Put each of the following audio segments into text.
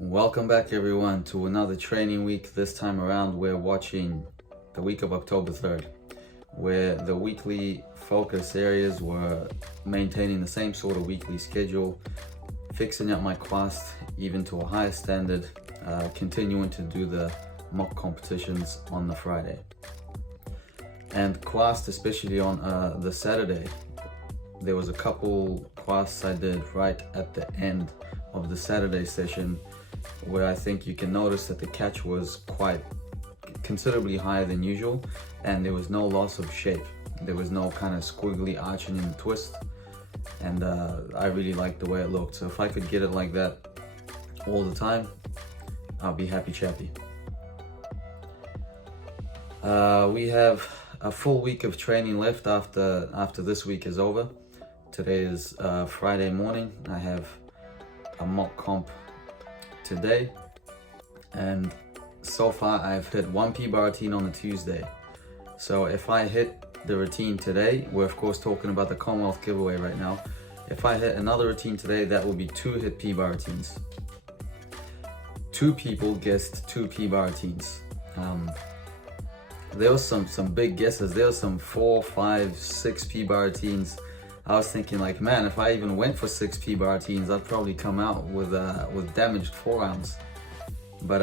Welcome back everyone to another training week. This time around we're watching the week of October 3rd, where the weekly focus areas were maintaining the same sort of weekly schedule, fixing up my Quast even to a higher standard, continuing to do the mock competitions on the Friday. And Quast, especially on the Saturday, there was a couple Quests I did right at the end of the Saturday session where I think you can notice that the catch was quite considerably higher than usual, and there was no loss of shape. There was no kind of squiggly arching in the twist, and I really liked the way it looked. So if I could get it like that all the time, I'll be happy chappy. We have a full week of training left after this week is over. Today is Friday morning. I have a mock comp today, and so far I've hit one P-bar routine on the Tuesday. So if I hit the routine today, we're of course talking about the Commonwealth giveaway right now. If I hit another routine today, that will be 2 hit P-bar routines. 2 people guessed 2 P-bar routines. There was some big guesses. There was some 4, 5, 6 P-bar routines. I was thinking like, man, if I even went for 6 P-bar routines, I'd probably come out with damaged forearms. But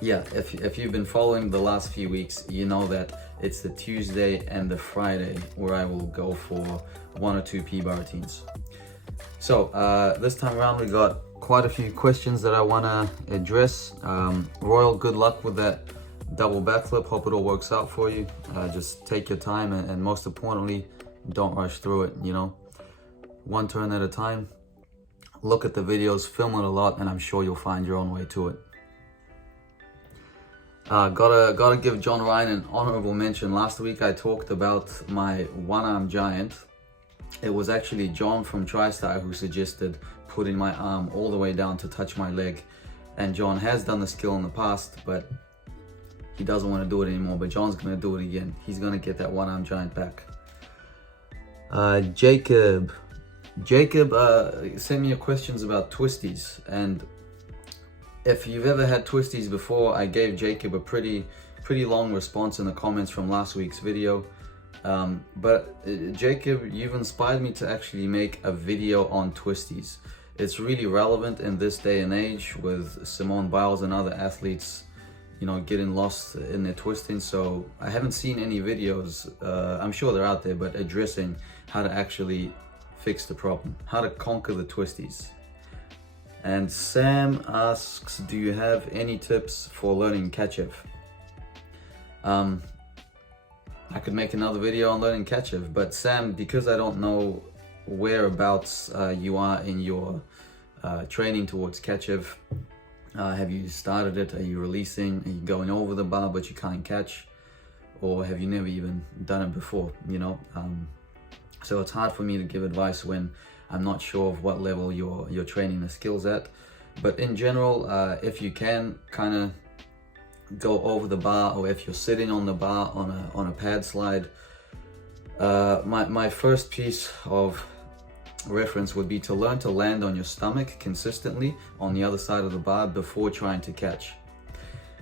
yeah, if you've been following the last few weeks, you know that it's the Tuesday and the Friday where I will go for 1 or 2 P-bar routines. So this time around we got quite a few questions that I want to address. Royal, good luck with that double backflip. Hope it all works out for you. Just take your time, and most importantly, don't rush through it, you know, one turn at a time. Look at the videos, film it a lot, and I'm sure you'll find your own way to it. Gotta give John Ryan an honorable mention. Last week I talked about my one-arm giant. It was actually John from TriStar who suggested putting my arm all the way down to touch my leg. And John has done the skill in the past, but he doesn't want to do it anymore. But John's gonna do it again. He's gonna get that one-arm giant back. Jacob sent me your questions about twisties, and if you've ever had twisties before, I gave Jacob a pretty long response in the comments from last week's video. But Jacob, you've inspired me to actually make a video on twisties. It's really relevant in this day and age with Simone Biles and other athletes, you know, getting lost in their twisting. So I haven't seen any videos, I'm sure they're out there, but addressing how to actually fix the problem, how to conquer the twisties. And Sam asks, do you have any tips for learning Kachev? I could make another video on learning Kachev, but Sam, because I don't know whereabouts you are in your training towards Kachev, have you started it? Are you releasing? Are you going over the bar but you can't catch? Or have you never even done it before, you know? So it's hard for me to give advice when I'm not sure of what level you're training the skills at. But in general, if you can kind of go over the bar, or if you're sitting on the bar on a pad slide, my first piece of reference would be to learn to land on your stomach consistently on the other side of the bar before trying to catch.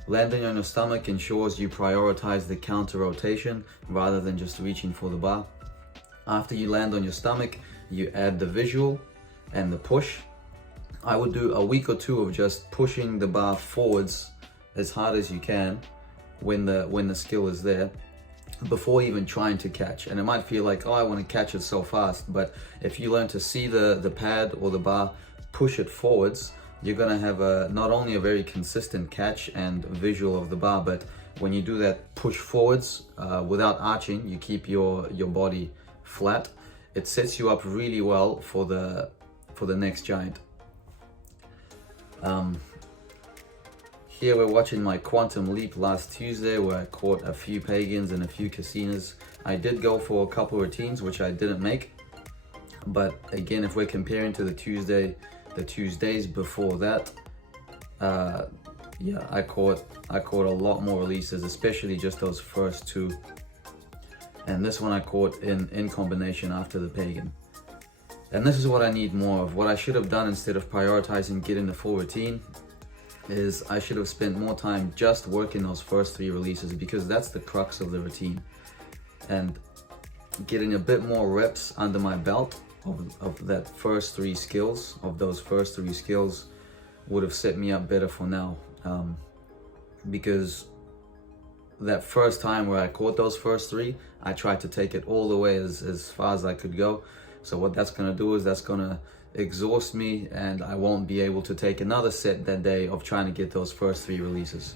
Landing on your stomach ensures you prioritize the counter rotation rather than just reaching for the bar. After you land on your stomach, you add the visual and the push. I would do a week or 2 of just pushing the bar forwards as hard as you can when the skill is there, before even trying to catch. And it might feel like, oh, I want to catch it so fast, but if you learn to see the pad or the bar, push it forwards, you're gonna have not only a very consistent catch and visual of the bar, but when you do that push forwards without arching, you keep your body flat. It sets you up really well for the next giant. Here we're watching my quantum leap last Tuesday, where I caught a few pagans and a few casinas. I did go for a couple routines which I didn't make, but again, if we're comparing to the Tuesdays before that, yeah, I caught a lot more releases, especially just those first 2. And this one I caught in combination after the pagan. And this is what I need more of. What I should have done instead of prioritizing getting the full routine is I should have spent more time just working those first 3 releases, because that's the crux of the routine. And getting a bit more reps under my belt of that first 3 skills, of those first 3 skills, would have set me up better for now. Because that first time where I caught those first 3, I tried to take it all the way as far as I could go. So what that's gonna do is that's gonna exhaust me, and I won't be able to take another set that day of trying to get those first 3 releases.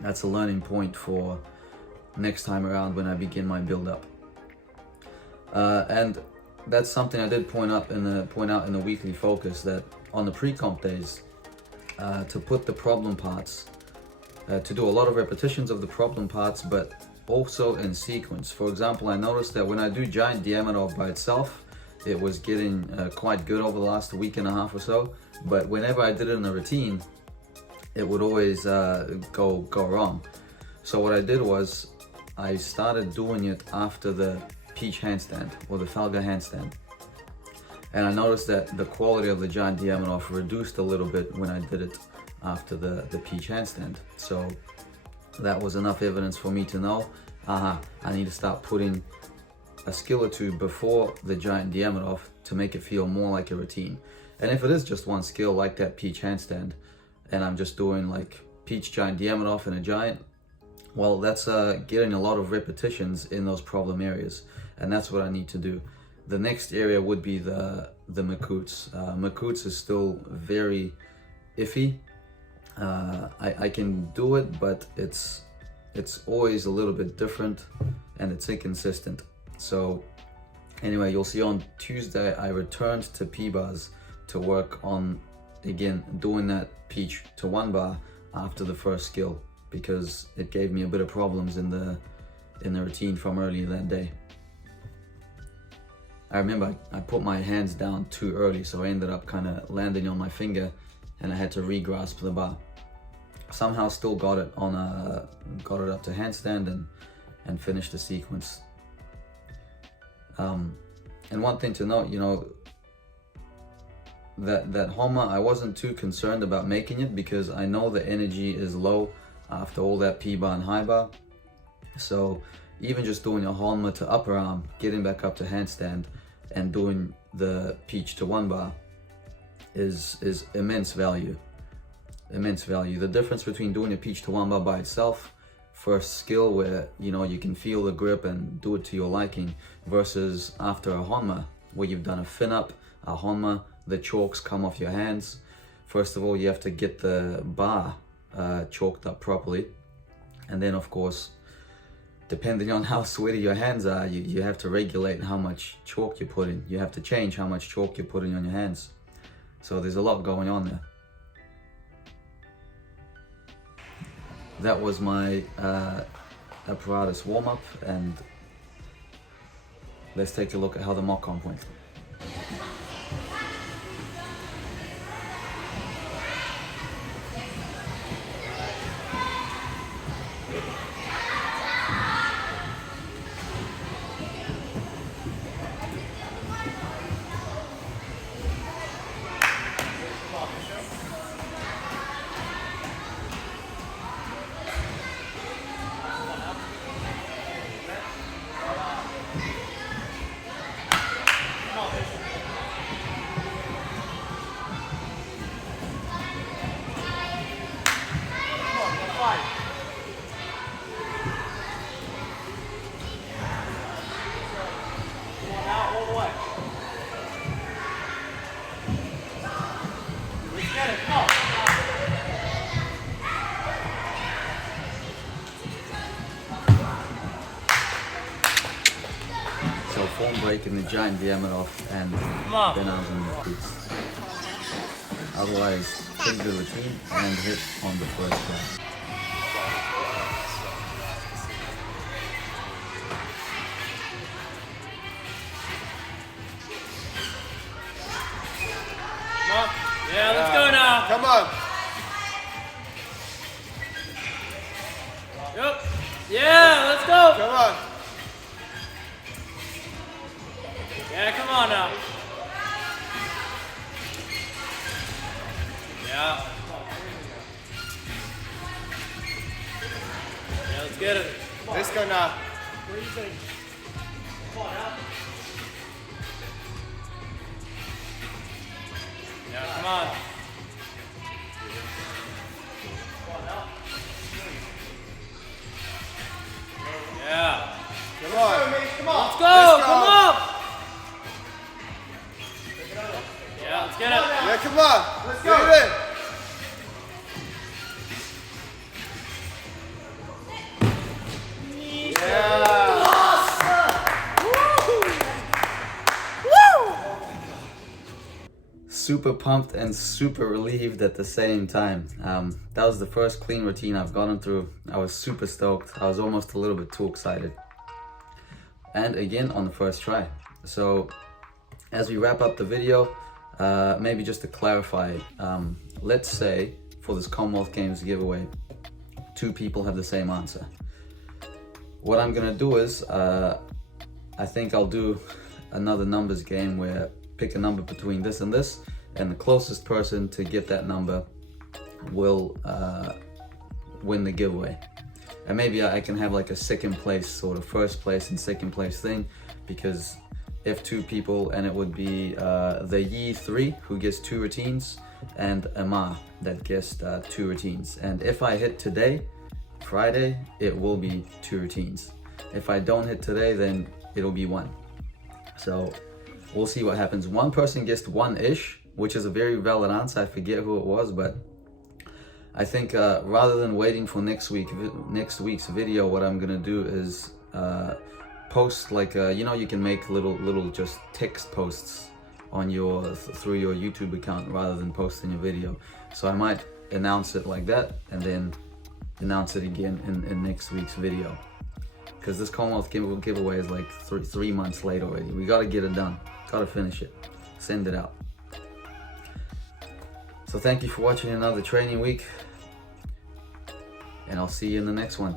That's a learning point for next time around when I begin my build up. And that's something I did point out in the weekly focus, that on the pre-comp days, to put the problem parts, to do a lot of repetitions of the problem parts, but also in sequence. For example, I noticed that when I do Giant Diamondov by itself, it was getting quite good over the last week and a half or so, but whenever I did it in a routine, it would always go wrong. So what I did was I started doing it after the Peach handstand or the Falga handstand, and I noticed that the quality of the Giant Diamondov reduced a little bit when I did it after the Peach handstand. So that was enough evidence for me to know, I need to start putting a skill or 2 before the Giant Diamondov to make it feel more like a routine. And if it is just one skill like that Peach handstand, and I'm just doing like Peach, Giant Diamondov and a Giant, well, that's getting a lot of repetitions in those problem areas, and that's what I need to do. The next area would be the Makuts. Makuts is still very iffy. I can do it, but it's always a little bit different, and it's inconsistent. So anyway, you'll see on Tuesday I returned to P-bars to work on, again, doing that Peach to 1 bar after the first skill, because it gave me a bit of problems in the routine from earlier that day. I remember I put my hands down too early, so I ended up kind of landing on my finger, and I had to re-grasp the bar. Somehow still got it up to handstand and finished the sequence. And one thing to note, you know, that Honma, I wasn't too concerned about making it, because I know the energy is low after all that P-bar and high bar. So even just doing a Honma to upper arm, getting back up to handstand, and doing the Peach to 1 bar is immense value. Immense value. The difference between doing a Peach to 1 bar by itself, first skill where, you know, you can feel the grip and do it to your liking, versus after a Honma where you've done a fin up, a Honma, the chalks come off your hands. First of all, you have to get the bar chalked up properly, and then of course, depending on how sweaty your hands are, you have to regulate how much chalk you put in. You have to change how much chalk you're putting on your hands. So there's a lot going on there. That was my apparatus warm-up, and let's take a look at how the mock comp went. So form break in the Giant Diamondov, and then I was in the boots. Otherwise, pretty good routine and hit on the first try. Yeah, let's go now. Come on. Yep. Yeah, let's go. Come on. Yeah, come on now. Yeah. Yeah, let's get it. Let's go now. Yeah, come on. Yeah. Come on. Come on. Let's go, come up. Yeah, let's get it. Yeah, come on. Let's go. Get it in. Super pumped and super relieved at the same time. That was the first clean routine I've gotten through. I was super stoked. I was almost a little bit too excited. And again, on the first try. So as we wrap up the video, maybe just to clarify, let's say for this Commonwealth Games giveaway, 2 people have the same answer. What I'm gonna do is, I think I'll do another numbers game where pick a number between this and this, and the closest person to get that number will win the giveaway. And maybe I can have like a second place, sort of first place and second place thing, because if 2 people, and it would be the Yi 3 who gets 2 routines, and Emma that gets 2 routines. And if I hit today, Friday, it will be 2 routines. If I don't hit today, then it'll be 1. So we'll see what happens. One person gets 1-ish, which is a very valid answer. I forget who it was, but I think rather than waiting for next week's video, what I'm gonna do is post like you know, you can make little just text posts on your through your YouTube account rather than posting a video. So I might announce it like that and then announce it again in next week's video, because this Commonwealth giveaway is like 3 months late already. We gotta get it done, gotta finish it, send it out. So thank you for watching another training week, and I'll see you in the next one.